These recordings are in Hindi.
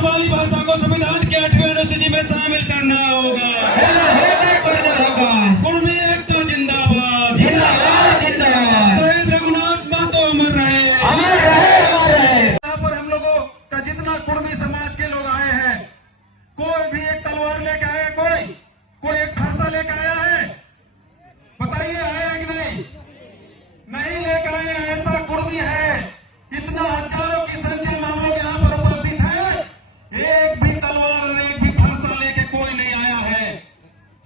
कुड़माली भाषा को संविधान के 8वें अनुसूची में शामिल करना होगा। कुड़मी एकता जिंदाबाद, शहीद रघुनाथ महतो अमर रहे। यहाँ पर हम लोगों का जितना कुड़मी समाज के लोग आए हैं, कोई भी एक तलवार लेके आया, कोई एक फरसा लेके आया है? बताइए, आया कि नहीं? नहीं लेके आए। ऐसा कुड़मी है, इतना हजारों की संख्या में हम लोग यहाँ पर उपस्थित हैं, एक भी तलवार एक भी फरसा लेके कोई नहीं आया है।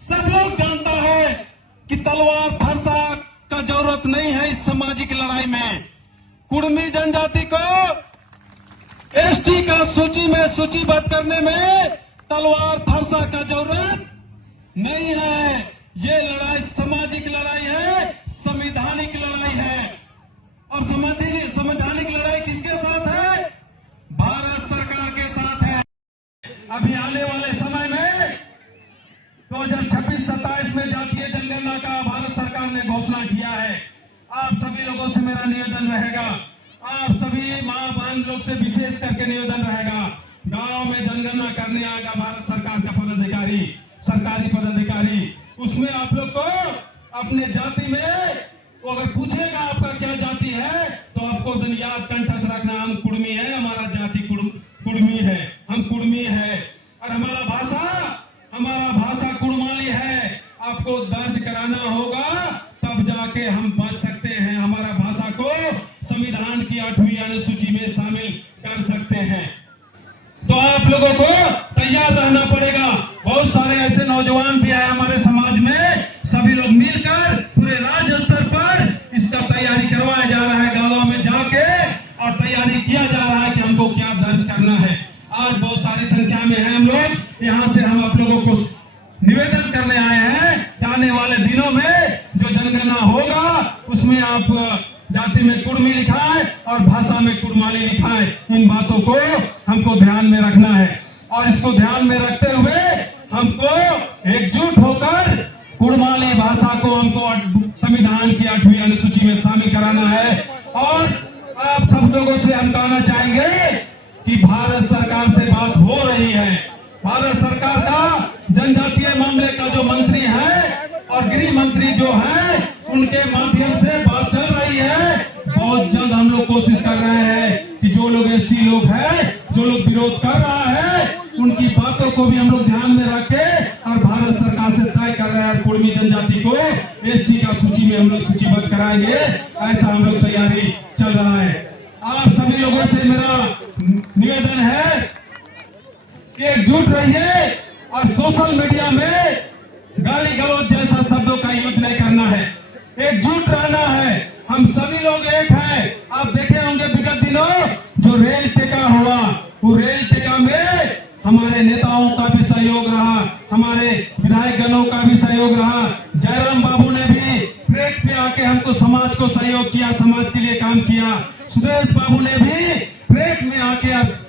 सब लोग जानता है कि तलवार फरसा का जरूरत नहीं है इस सामाजिक लड़ाई में। कुड़मी जनजाति को एसटी का सूची में सूचीबद्ध करने में तलवार फरसा का जरूरत नहीं है। ये लड़ाई सामाजिक लड़ाई है, संवैधानिक लड़ाई है। और संवैधानिक लड़ाई किसके साथ है? भारत सरकार के साथ है। अभी आने वाले समय में 2026-27 में जातीय जनगणना का भारत सरकार ने घोषणा किया है। आप सभी लोगों से मेरा निवेदन रहेगा, आप सभी मां बहन लोग से विशेष करके निवेदन रहेगा, गांव में जनगणना करने आएगा भारत सरकार का पदाधिकारी, सरकारी पदाधिकारी। उसमें आप लोग को अपने जाति में वो अगर पूछेगा आपका क्या जाति है, तो आपको याद कंठस्थ रखना, हम कुड़मी है, हमारा जाति कुड़मी है, हम कुड़मी है। और हमारा भाषा कुड़माली है। आपको दर्ज कराना होगा, तब जाके हम बच सकते हैं, हमारा भाषा को संविधान की 8वीं अनुसूची में शामिल कर सकते हैं। तो आप लोगों को तैयार रहना पड़ेगा। बहुत सारे ऐसे नौजवान भी हैं हमारे समाज में, सभी लोग मिलकर पूरे राज्य स्तर पर इसका तैयारी करवाया जा रहा है, गांवों में जाके, और तैयारी किया जा रहा है कि हमको क्या दर्ज करना है। आज बहुत सारी संख्या में हैं हम लोग। यहाँ से हम आप लोगों को निवेदन करने आए हैं कि आने वाले दिनों में जो जनगणना होगा उसमें आप जाति में कुड़मी लिखा है और भाषा में कुड़माली लिखा है। इन बातों को हमको ध्यान में रखना है, और इसको ध्यान में रखते हुए हमको एकजुट होकर कुड़माली भाषा को हमको संविधान की 8वीं अनुसूची में शामिल कराना है। और आप सब लोगों से हम कहना चाहेंगे कि भारत सरकार से बात हो रही है। भारत सरकार का जनजातीय मामले का जो मंत्री है और गृह मंत्री जो है, उनके माध्यम से बात चल रही है। बहुत जल्द हम लोग कोशिश कर रहे हैं कि जो लोग एसटी लोग हैं, जो लोग विरोध कर रहा है, उनकी बातों को भी हम लोग ध्यान में रखे और भारत सरकार से तय कर रहे हैं कुड़मी जनजाति को एसटी का सूची में हम लोग सूचीबद्ध कराएंगे। ऐसा हम लोग तैयारी चल रहा है। आप सभी लोगों से मेरा निवेदन है कि एकजुट रहिए और सोशल मीडिया में गाली गलौज जैसा शब्दों का यूज नहीं करना है, एकजुट रहना है। हम सभी लोग एक हैं। आप देखे होंगे विगत दिनों जो रेल टेका हुआ, वो रेल टेका में हमारे नेताओं का भी सहयोग रहा, हमारे विधायक गणों का भी सहयोग रहा। जयराम बाबू ने भी ट्रैक पे आके हमको समाज को सहयोग किया, समाज के लिए काम किया। सुदेश बाबू ने भी ट्रैक में आके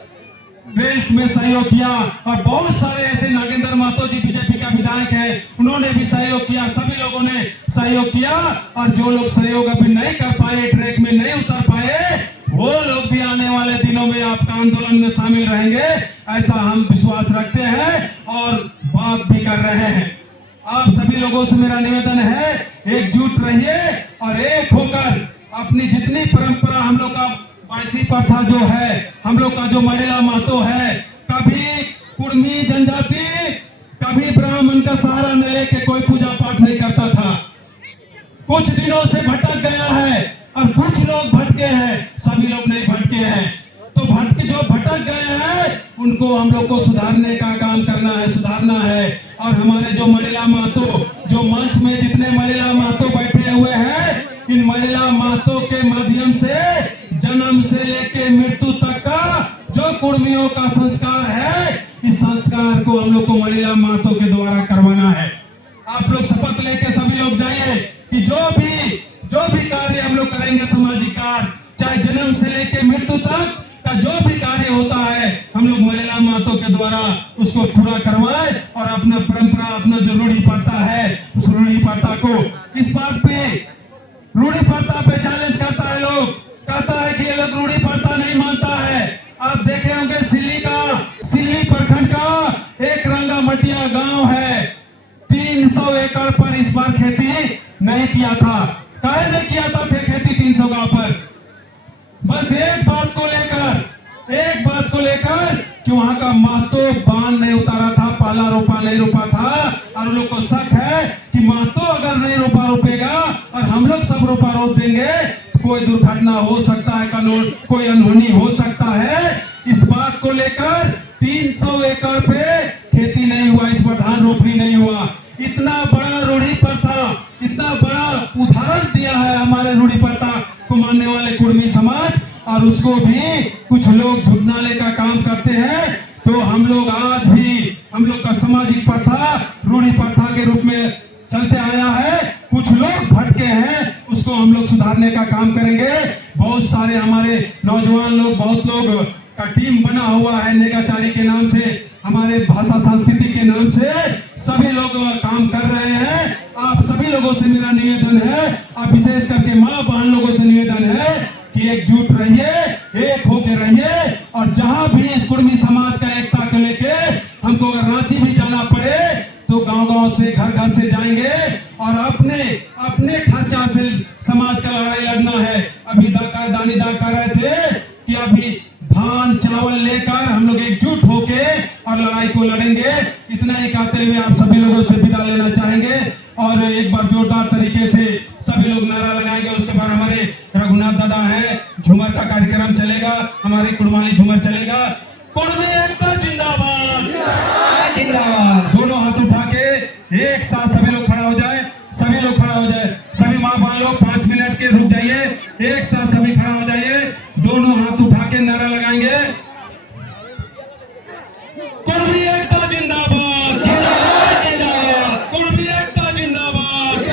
रेल में सहयोग किया, और बहुत सारे ऐसे नागेंद्र महतो जी बीजेपी का विधायक है, उन्होंने भी सहयोग किया। सभी लोगों ने सहयोग किया, और जो लोग सहयोग अभी नहीं कर पाए, ट्रैक में नहीं उतर पाए, वो लोग भी आने वाले दिनों में आपका आंदोलन में शामिल रहेंगे, ऐसा हम विश्वास रखते हैं और बात भी कर रहे हैं। आप सभी लोगों से मेरा निवेदन है, एकजुट रहिए और एक होकर अपनी जितनी परंपरा, हम लोग का बाईसी प्रथा जो है, हम लोग का जो मड़ेला महतो है, कभी कुड़मी जनजाति कभी ब्राह्मण का सहारा न लेके कोई पूजा पाठ नहीं करता था। कुछ दिनों से भटक गया है और कुछ लोग भटके हैं, सभी लोग नहीं भटके हैं। तो जो भटक गए हैं उनको हम लोग को सुधारने का काम करना है, सुधारना है। और हमारे जो मड़ेला महतो, जो मंच में जितने मड़ेला महतो बैठे हुए हैं, इन मड़ेला महतो के माध्यम से जन्म से लेके मृत्यु तक का जो कुड़मियों का संस्कार है, इस संस्कार को हम लोग को मड़ेला महतो के द्वारा करवाना है। आप लोग शपथ लेके सभी लोग जाइए कि जो भी कार्य हम लोग करेंगे, सामाजिक कार्य, चाहे जन्म से लेके मृत्यु तक का जो भी कार्य होता है, हम लोग मड़ेला महतो के द्वारा उसको पूरा करवाए। और अपना परंपरा, अपना जो रूढ़ी प्रथा है, उस रूढ़ी प्रथा को, इस बात पे रूढ़ी प्रथा पे चैलेंज करता है लोग, कहता है कि ये लोग रूढ़ी प्रथा नहीं मानता है। आप देखे होंगे सिल्ली मेरा गांव है, 300 एकड़ पर इस बार खेती नहीं किया था। काहे नहीं किया था खेती 300 गांव पर? बस एक बात को लेकर कि वहां का महतो बांध नहीं उतारा था, पाला रोपा नहीं रोपा था, और लोग को शक है कि महतो अगर नहीं रोपेगा और हम लोग सब रोप देंगे तो कोई दुर्घटना हो सकता है, कोई अनहोनी हो सकता है। इस बात को लेकर 300 एकड़ पे खेती नहीं हुआ, इस पर धान रोपनी नहीं हुआ। इतना बड़ा रूढ़ी प्रथा, इतना बड़ा उदाहरण दिया है हमारे रूढ़ी प्रथा को मानने वाले कुर्मी समाज, और उसको भी कुछ लोग झुकनाने का काम करते हैं। तो हम लोग आज भी, हम लोग का सामाजिक प्रथा रूढ़ी प्रथा के रूप में चलते आया है। कुछ लोग भटके हैं, उसको हम लोग सुधारने का काम करेंगे। बहुत सारे हमारे नौजवान लोग, बहुत लोग का टीम बना हुआ है नेगाचारी के नाम से, हमारे भाषा संस्कृति के नाम से सभी लोग काम कर रहे हैं। आप सभी लोगों से मेरा निवेदन है, आप विशेष करके माँ बहन लोगों से निवेदन है कि एकजुट रहिए, एक होके रहिए, और जहां भी इस कुर्मी समाज का एकता को लेके हमको अगर रांची भी जाना पड़े तो गांव-गांव से, घर-घर से जाएंगे और अपने खर्चा से समाज का लड़ाई लड़ना है। अभी दानीदार कह रहे थे कि अभी धान चावल लेकर हम लोग एकजुट होके और लड़ाई को लड़ेंगे। इतना ही कहते हुए आप सभी लोगों से विदा लेना चाहेंगे और एक बार जोरदार तरीके से सभी लोग नारा लगाएंगे। उसके बाद हमारे रघुनाथ दादा है, झूमर का कार्यक्रम चलेगा, हमारी कुर्बानी झूमर चलेगा। कुर्मी एकता जिंदाबाद, जिंदाबाद। दोनों हाथ उठा के एक साथ सभी लोग खड़ा हो जाए, सभी लोग खड़ा हो जाए, सभी माँ बहन लोग 5 मिनट के रुक जाइए, एक साथ सभी खड़ा हो जाइए, दोनों हाथ उठा के नारा लगाएंगे। कुर्मी एकता जिंदाबाद, जिंदाबाद। कुर्मी एकता जिंदाबाद,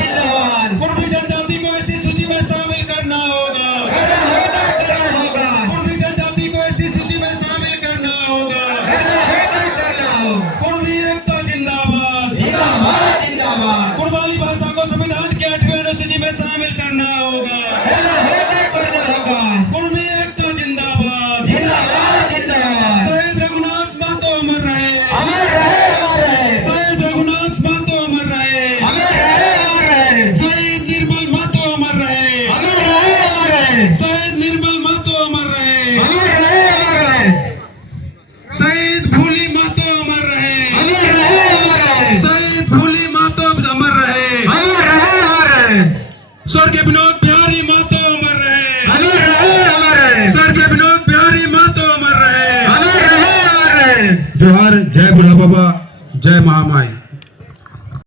जिंदाबाद। कुर्मी जनजाति को एसटी सूची में शामिल करना होगा, कुर्मी जनजाति को एसटी सूची में शामिल करना होगा। कुर्मी एकता जिंदाबाद, जिंदाबाद, जिंदाबाद। कुर्बानी भाषा को संविधान के 8वें अनुसूची में शामिल करना होगा। कुर्मी एकता जिंदाबाद, जिंदाबाद, जिंदाबाद। शहीद रघुनाथ महतो अमर रहे, अमर रहे, अमर रहे। शहीद रघुनाथ महतो अमर रहे, अमर रहे, अमर रहे। शहीद निर्मल महतो अमर रहे, अमर रहे, अमर रहे। शहीद निर्मल महतो अमर रहे, अमर रहे, अमर रहे। शहीद फूली महतो अमर रहे, अमर रहे, अमर रहे। शहीद फूली महतो अमर रहे, अमर रहे, अमर रहे। स्वर्गीय विनोद बिहारी महतो अमर रहे, अमर रहे, अमर रहे। स्वर्गीय विनोद बिहारी महतो अमर रहे, अमर रहे, अमर रहे। जोहार, जय बुढ़ा बाबा, जय महामाई।